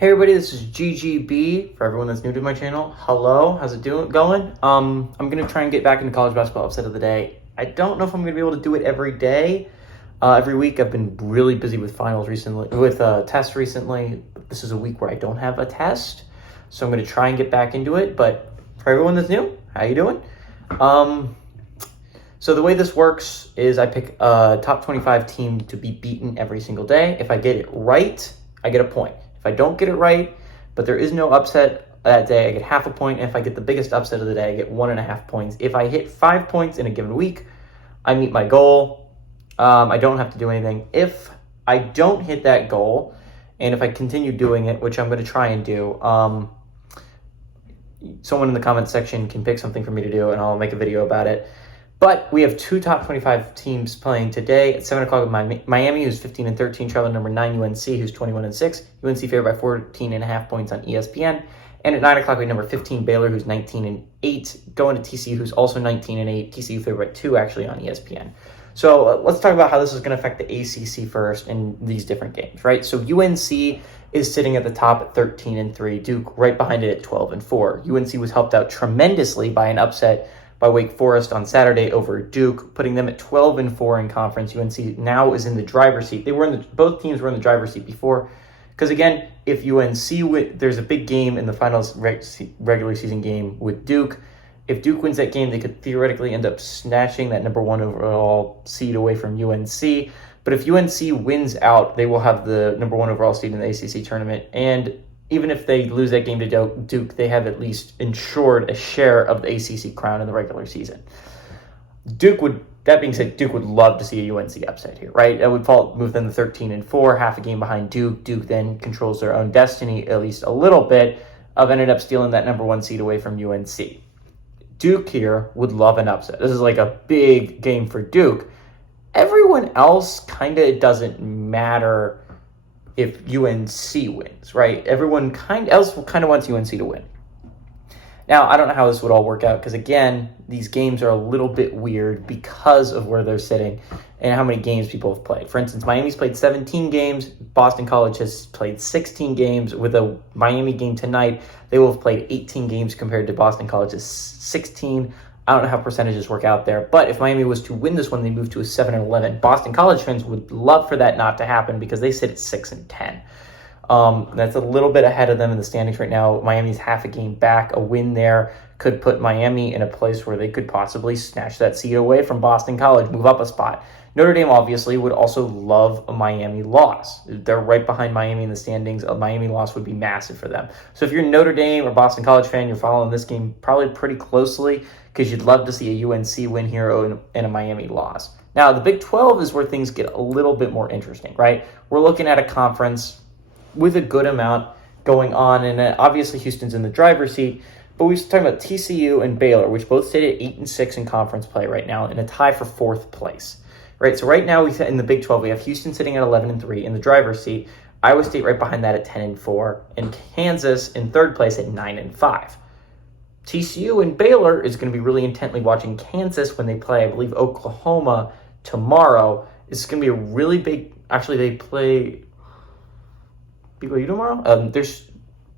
Hey everybody, this is GGB. For everyone that's new to my channel, hello, how's it going? I'm gonna try and get back into college basketball upset of the day. I don't know if I'm gonna be able to do it every day, every week. I've been really busy with finals recently, with tests recently. This is a week where I don't have a test, so I'm gonna try and get back into it. But for everyone that's new, how you doing? So the way this works is I pick a top 25 team to be beaten every single day. If I get it right, I get a point. If I don't get it right, but there is no upset that day, I get half a point. And if I get the biggest upset of the day, I get 1.5 points. If I hit 5 points in a given week, I meet my goal. I don't have to do anything. If I don't hit that goal, and if I continue doing it, which I'm going to try and do, someone in the comment section can pick something for me to do, and I'll make a video about it. But we have two top 25 teams playing today at 7 o'clock with Miami, who's 15-13, traveling number 9 UNC, who's 21-6. UNC favored by 14.5 points on ESPN. And at 9 o'clock we have number 15 Baylor, who's 19-8, going to TCU, who's also 19-8. TCU favored by 2 actually on ESPN. So let's talk about how this is going to affect the ACC first in these different games, right? So UNC is sitting at the top at 13-3, Duke right behind it at 12-4. UNC was helped out tremendously by an upset by Wake Forest on Saturday over Duke, putting them at 12-4 in conference. UNC now is in the driver's seat. Both teams were in the driver's seat before, because again, if UNC there's a big game in the finals regular season game with Duke. If Duke wins that game, they could theoretically end up snatching that number 1 overall seed away from UNC. But if UNC wins out, they will have the number 1 overall seed in the ACC tournament. And even if they lose that game to Duke, they have at least ensured a share of the ACC crown in the regular season. That being said, Duke would love to see a UNC upset here, right? That would move them to 13-4, half a game behind Duke. Duke then controls their own destiny, at least a little bit, of ended up stealing that number 1 seed away from UNC. Duke here would love an upset. This is like a big game for Duke. Everyone else, it doesn't matter if UNC wins, right? Everyone else wants UNC to win. Now, I don't know how this would all work out because, again, these games are a little bit weird because of where they're sitting and how many games people have played. For instance, Miami's played 17 games. Boston College has played 16 games. With a Miami game tonight, they will have played 18 games compared to Boston College's 16. I don't know how percentages work out there, but if Miami was to win this one, they move to a 7-11. Boston College fans would love for that not to happen because they sit at 6-10. That's a little bit ahead of them in the standings right now. Miami's half a game back. A win there could put Miami in a place where they could possibly snatch that seed away from Boston College, move up a spot. Notre Dame obviously would also love a Miami loss. They're right behind Miami in the standings. A Miami loss would be massive for them. So if you're a Notre Dame or Boston College fan, you're following this game probably pretty closely because you'd love to see a UNC win here and a Miami loss. Now, the Big 12 is where things get a little bit more interesting, right? We're looking at a conference with a good amount going on, and obviously Houston's in the driver's seat, but we're talking about TCU and Baylor, which both stayed at 8-6 in conference play right now, in a tie for 4th place. Right, so right now in the Big 12, we have Houston sitting at 11-3 in the driver's seat, Iowa State right behind that at 10-4, and Kansas in 3rd place at 9-5. TCU and Baylor is going to be really intently watching Kansas when they play, I believe, Oklahoma tomorrow. It's going to be a really big, actually they play BYU tomorrow? There's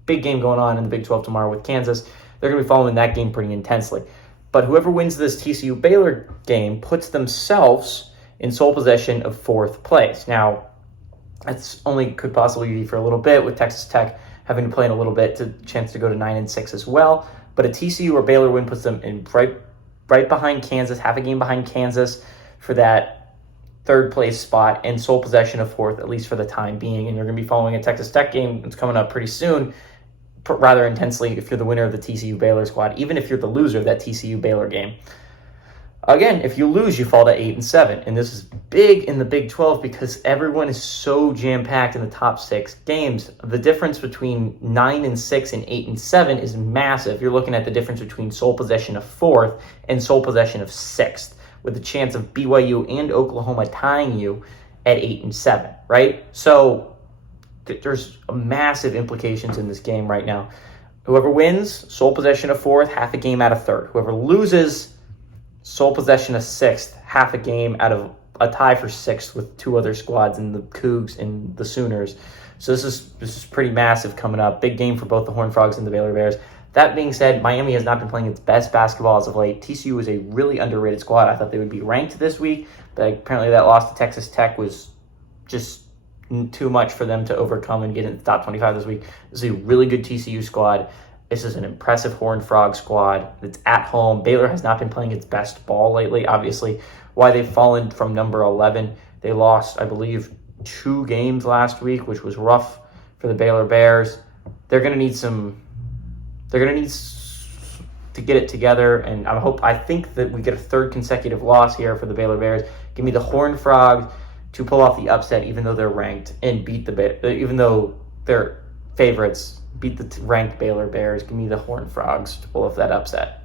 big game going on in the Big 12 tomorrow with Kansas. They're going to be following that game pretty intensely. But whoever wins this TCU-Baylor game puts themselves in sole possession of 4th place. Now, that's only could possibly be for a little bit, with Texas Tech having to play in a little bit, to chance to go to 9-6 as well. But a TCU or Baylor win puts them in right behind Kansas, half a game behind Kansas for that 3rd place spot, and sole possession of 4th, at least for the time being. And you're going to be following a Texas Tech game that's coming up pretty soon, rather intensely, if you're the winner of the TCU-Baylor squad, even if you're the loser of that TCU-Baylor game. Again, if you lose, you fall to 8-7, and this is big in the Big 12 because everyone is so jam-packed in the top 6 games. The difference between 9-6 and 8-7 is massive. You're looking at the difference between sole possession of 4th and sole possession of 6th, with the chance of BYU and Oklahoma tying you at 8-7, right? So there's massive implications in this game right now. Whoever wins, sole possession of 4th, half a game out of 3rd. Whoever loses, sole possession of 6th, half a game out of a tie for 6th with 2 other squads in the Cougs and the Sooners. So this is pretty massive coming up. Big game for both the Horned Frogs and the Baylor Bears. That being said, Miami has not been playing its best basketball as of late. TCU was a really underrated squad. I thought they would be ranked this week, but apparently that loss to Texas Tech was just too much for them to overcome and get into the top 25 this week. This is a really good TCU squad. This is an impressive Horned Frog squad. It's at home. Baylor has not been playing its best ball lately. Obviously, why they've fallen from number 11. They lost, I believe, 2 games last week, which was rough for the Baylor Bears. They're going to need to get it together, and I think that we get a 3rd consecutive loss here for the Baylor Bears. Give me the Horned Frogs to pull off the upset, even though they're ranked, and even though they're favorites, beat the ranked Baylor Bears. Give me the Horned Frogs to pull off that upset.